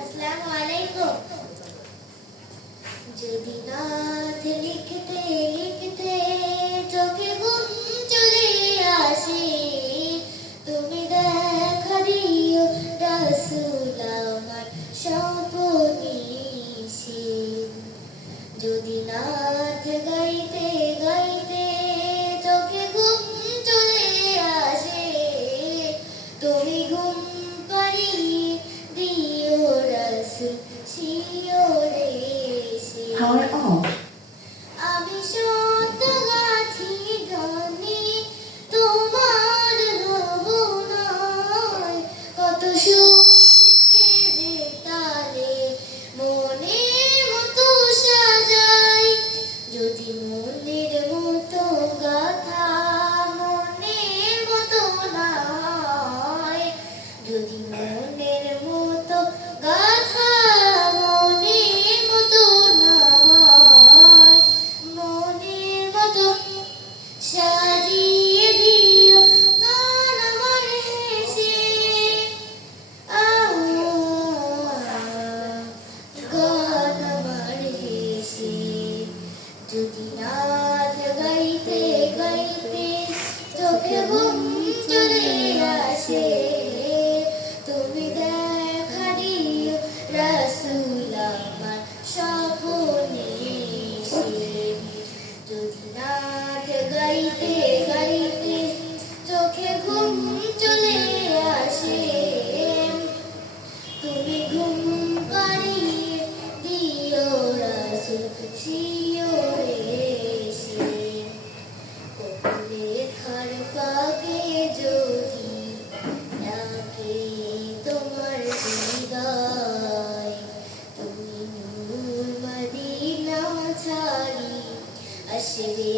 আসসালামু আলাইকুম। যদি নাথ লিখতে লিখতে চোখে ঘুম চলে আসে, তুমি দেখা দিও রাসূল আমার স্বপনে এসে। যদি নাথ গাইতে গাইতে চোখে ঘুম চলে আসে, তুমি ঘুম পাড়িয়ে দিও রাসূল শিয়রে এসে। Power off. আমি শত গাছি গানে তোমার গাব নয়, কত সুর কেঁদে তালে মনের মতো সাজাই। যদি মনের মতো গাথা মনের মতো না হয়, যদি মনের মতো গাথা মনের মতো না হয়, মনের মতো সাজিয়ে দিও গান আমার হেসে। গান আমার হেসে। যদি নাথ গাইতে গাইতে চোখে ঘুম চলে আসে, তুমি দেখা দিও রাসূল আমার স্বপনে এসে। যদি নাথ গাইতে গাইতে চোখে ঘুম চলে আসে, তুমি ঘুম পাড়িয়ে দিও রাসূল শিয়রে এসে। লেখার ফাঁকে যদি ডাকে তোমার হৃদয়, তুমি নূর মদিনা ছাড়ি আসবে